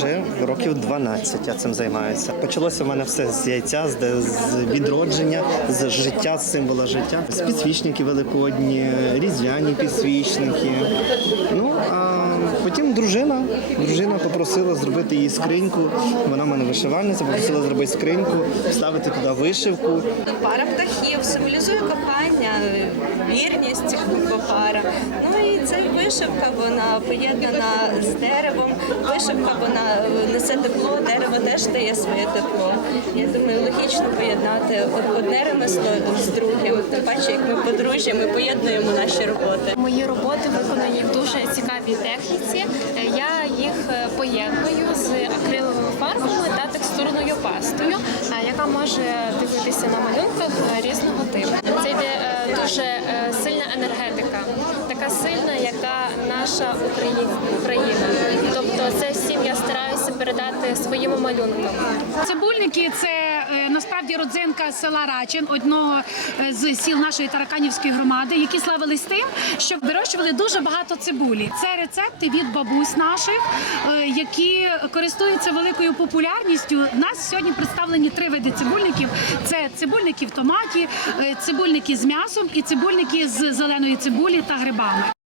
вже років 12 я цим займаюся. Почалося в мене все з яйця, з, відродження, з життя, з символа життя. З підсвічники великодні, різдвяні підсвічники. Ну а потім дружина. Дружина попросила зробити їй скриньку. Вона в мене вишивальниця, попросила зробити скриньку, вставити туди вишивку. Пара птахів символізує кохання, вірність пара. Ну вишивка, вона поєднана з деревом. Вишивка вона несе тепло, дерево теж дає своє тепло. Я думаю, логічно поєднати од- одне ремесло з другим. Тим паче, як ми подружжя, ми поєднуємо наші роботи. Мої роботи виконані в дуже цікавій техніці. Е, Я їх е, поєдную з акриловими фарбами та текстурною пастою, е, яка може дивитися на малюнках е, різного типу. Наша Україна. Тобто, це всім я стараюся передати своїми малюнками. Цибульники це е, насправді родзинка села Рачин, одного е, з сіл нашої тараканівської громади, які славились тим, що вирощували дуже багато цибулі. Це рецепти від бабусь наших, е, які користуються великою популярністю. У нас сьогодні представлені три види цибульників: це цибульники в томаті, цибульники з м'ясом і цибульники з зеленої цибулі та грибами.